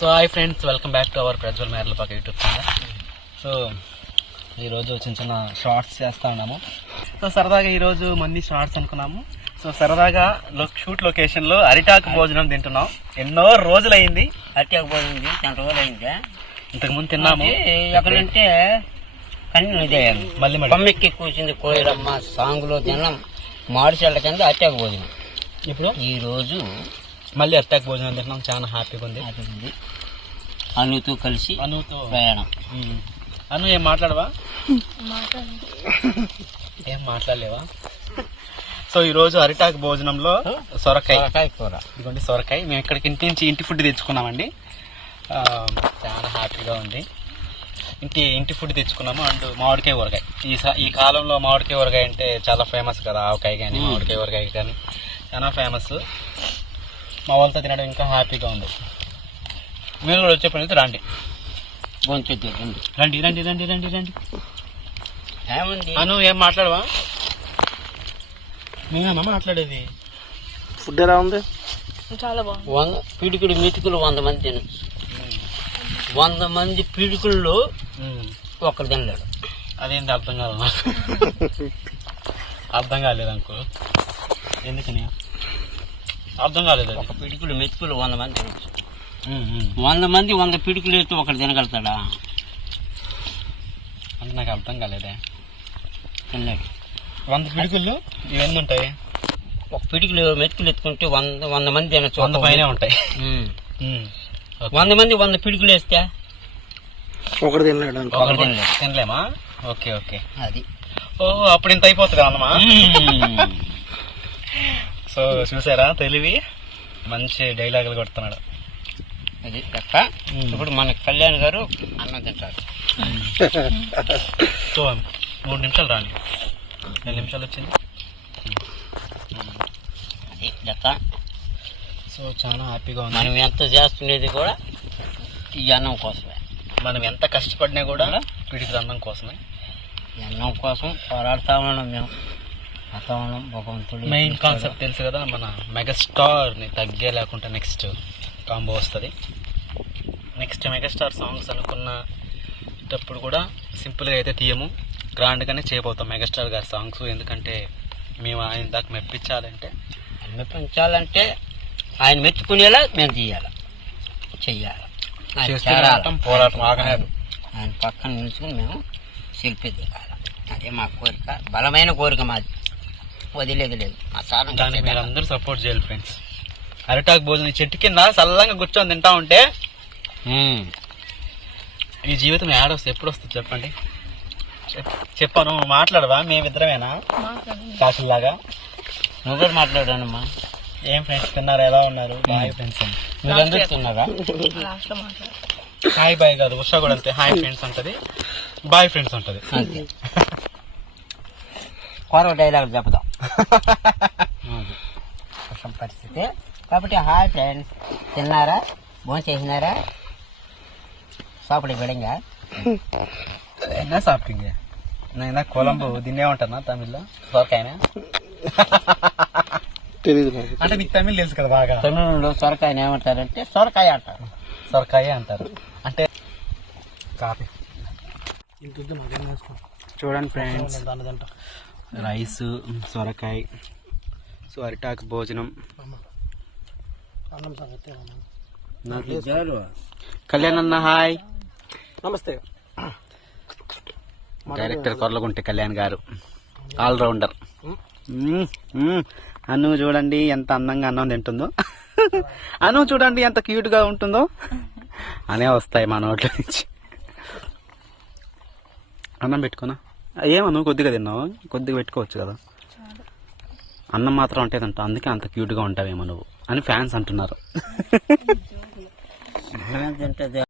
So hi friends welcome back to our Prajwal మేరల పక్క YouTube channel so ఈరోజు చిన్న చిన్న షార్ట్స్ చేస్తూ ఉన్నాము. సో సరదాగా ఈరోజు మంది షార్ట్స్ అనుకున్నాము. సో సరదాగా షూట్ లొకేషన్లో అరిటాకు భోజనం తింటున్నాం. ఎన్నో రోజులైంది. అట్టాకు పోయింది గంట రోజులు అయిందా ఇంతకుముందు తిన్నాము. ఎక్కడంటే కన్ను ఇదే మళ్ళీ బొమ్మెక్కి కూర్చుంది కోయడమ్మ సాంగులో తిన్నాం మాడిచెళ్ళ కింద అట్టాకు భోజనం. ఇప్పుడు? ఈ రోజు మళ్ళీ అరిటాకు భోజనం తింటున్నాం చాలా హ్యాపీగా ఉంది. అనుతో కలిసి అనుతో. ప్రయాణం. అను ఏం మాట్లాడవా? ఏం మాట్లాడలేవా? సో ఈరోజు అరిటాకు భోజనంలో సొరకాయ. సొరకాయ కూర. ఇదిగోండి సొరకాయ. మేము ఇక్కడికి ఇంటి నుంచి ఇంటి ఫుడ్ తెచ్చుకున్నామండి. చాలా హ్యాపీగా ఉంది. ఇంటి ఇంటి ఫుడ్ తెచ్చుకున్నాము. అండ్ మామిడికాయ ఊరగాయ. ఈ ఈ కాలంలో మామిడికాయ ఊరగాయ అంటే చాలా ఫేమస్ కదా ఆవకాయ కానీ మ్మ్. మామిడికాయ ఊరగాయ కానీ చాలా ఫేమస్. మా వాళ్ళతో తినడం ఇంకా హ్యాపీగా ఉంది. మీరు కూడా వచ్చే పని అయితే రండి. రండి. రండి రండి రండి రండి ఏముంది అను ఏం మాట్లాడవా? మేమమ్మా మాట్లాడేది. ఫుడ్ ఎలా ఉంది? వంద పిడికుడు మితికులు వంద మంది తినచ్చు. వంద మంది పిడికుల్లో ఒక్కడు తినలేడు. అదేంటి అర్థం కాదు. అర్థం కాలేదు అనుకో ఎందుకని? అర్థం కాలేదు ఒక పిడికులు మెతుకులు వంద మంది తినచ్చు. వంద మంది వంద పిడికులు వేస్తే ఒకడు తినగలుగుతాడా? అంటే నాకు అర్థం కాలేదే. తినలేడు. వంద పిడుగులు ఇవన్నీ ఉంటాయి? ఒక పిడికులు మెతుకులు ఎత్తుకుంటే వంద వంద మంది తినచ్చు వంద పైనే ఉంటాయి. వంద మంది వంద పిడికులు వేస్తే? ఒకటి తినలేడు ఒకరు తినలేడు. తినలేమా? Okay okay. అది. ఓ అప్పుడు ఇంత అయిపోతుంది అన్నమా. సో చూసారా? తెలివి మంచి డైలాగులు కొడుతున్నాడు. అది లెక్క ఇప్పుడు మన కళ్యాణ్ గారు అన్నం తింటారు. సో మూడు నిమిషాలు రాండి. ఎన్ని నిమిషాలు వచ్చింది? అది లెక్క సో చాలా హ్యాపీగా ఉంది. మనం ఎంత చేస్తున్నది కూడా ఈ అన్నం కోసమే. మనం ఎంత కష్టపడినా కూడా వీటికి అందం కోసమే. అన్నం కోసం పోరాడుతా ఉన్నాం మేము. భగవంతుడు మెయిన్ కాన్సెప్ట్ తెలుసు కదా మన మెగాస్టార్ని తగ్గే లేకుండా నెక్స్ట్ కాంబో వస్తుంది. నెక్స్ట్ మెగాస్టార్ సాంగ్స్ అనుకున్నప్పుడు కూడా సింపుల్గా అయితే తీయము. గ్రాండ్గానే చేయబోతాం మెగాస్టార్ గారి సాంగ్స్ ఎందుకంటే మేము ఆయన దాకా మెప్పించాలంటే మెప్పించాలంటే ఆయన మెచ్చుకునేలా మేము తీయాలి చెయ్యాలి. పోరాటం ఆగలేదు. ఆయన పక్కన నిలుచుకుని మేము శిల్పి దిగాలి అదే మా కోరిక బలమైన కోరిక మాది. వదిలేదు లేదు మా సార్ దానికి మీరు అందరూ సపోర్ట్ చేయాలి ఫ్రెండ్స్ అరిటాక్ భోజనం చెట్టు కింద చల్లంగా కూర్చొని తింటా ఉంటే ఈ జీవితం ఏడొస్తుంది ఎప్పుడు వస్తుంది చెప్పండి? చెప్- చెప్పాను మాట్లాడవా? మేమిద్దరమేనా? కాకుల్లాగా? నువ్వు కూడా మాట్లాడానమ్మా? ఏం ఫ్రెండ్స్ తిన్నారా? ఎలా ఉన్నారు? బాయ్ ఫ్రెండ్స్ మీరందరూ తిన్నారా? హాయ్ బాయ్ కాదు ఉషా కూడా అంతే. హాయ్ ఫ్రెండ్స్ అంటది. బాయ్ ఫ్రెండ్స్ అంటది. అంతే. కొరవ డైలాగ్ చెప్దాం పరిస్థితి కాబట్టి హాయ్ ఫ్రెండ్స్ తిన్నారా భోజనం చేసినారా సాపడి విడంగా என்ன சாப்பிட்டீங்க நான் என்ன குழம்பு தின்னே ఉంటానా తమిళ్లో సొరకాయనా తెలియదు నాకు అంటే నీకు తమిళ్ తెలుసు కదా బాగా తమిళంలో సొరకాయని ఏమంటారంటే సొరకాయ అంటారు సొరకాయ అంటారు అంటే కాఫీ ఇంత వద్దు మాకేం వేసుకో. చూడండి ఫ్రెండ్స్ దాన్ని తింటా రైస్ సొరకాయ. సో అరిటాకు భోజనం. కళ్యాణ్ అన్న హాయ్. నమస్తే. డైరెక్టర్ కొర్లగుంటి కళ్యాణ్ గారు. ఆల్రౌండర్. అను చూడండి ఎంత అందంగా అన్నం తింటుందో. అను చూడండి ఎంత క్యూట్గా ఉంటుందో. అనే వస్తాయి మా నోట్ల నుంచి. అన్నం ఏమో నువ్వు కొద్దిగా తిన్నావు? కొద్దిగా పెట్టుకోవచ్చు కదా. అన్నం మాత్రం అంటే తింటావు అందుకే అంత క్యూట్గా ఉంటావేమో నువ్వు అని ఫ్యాన్స్ అంటున్నారు.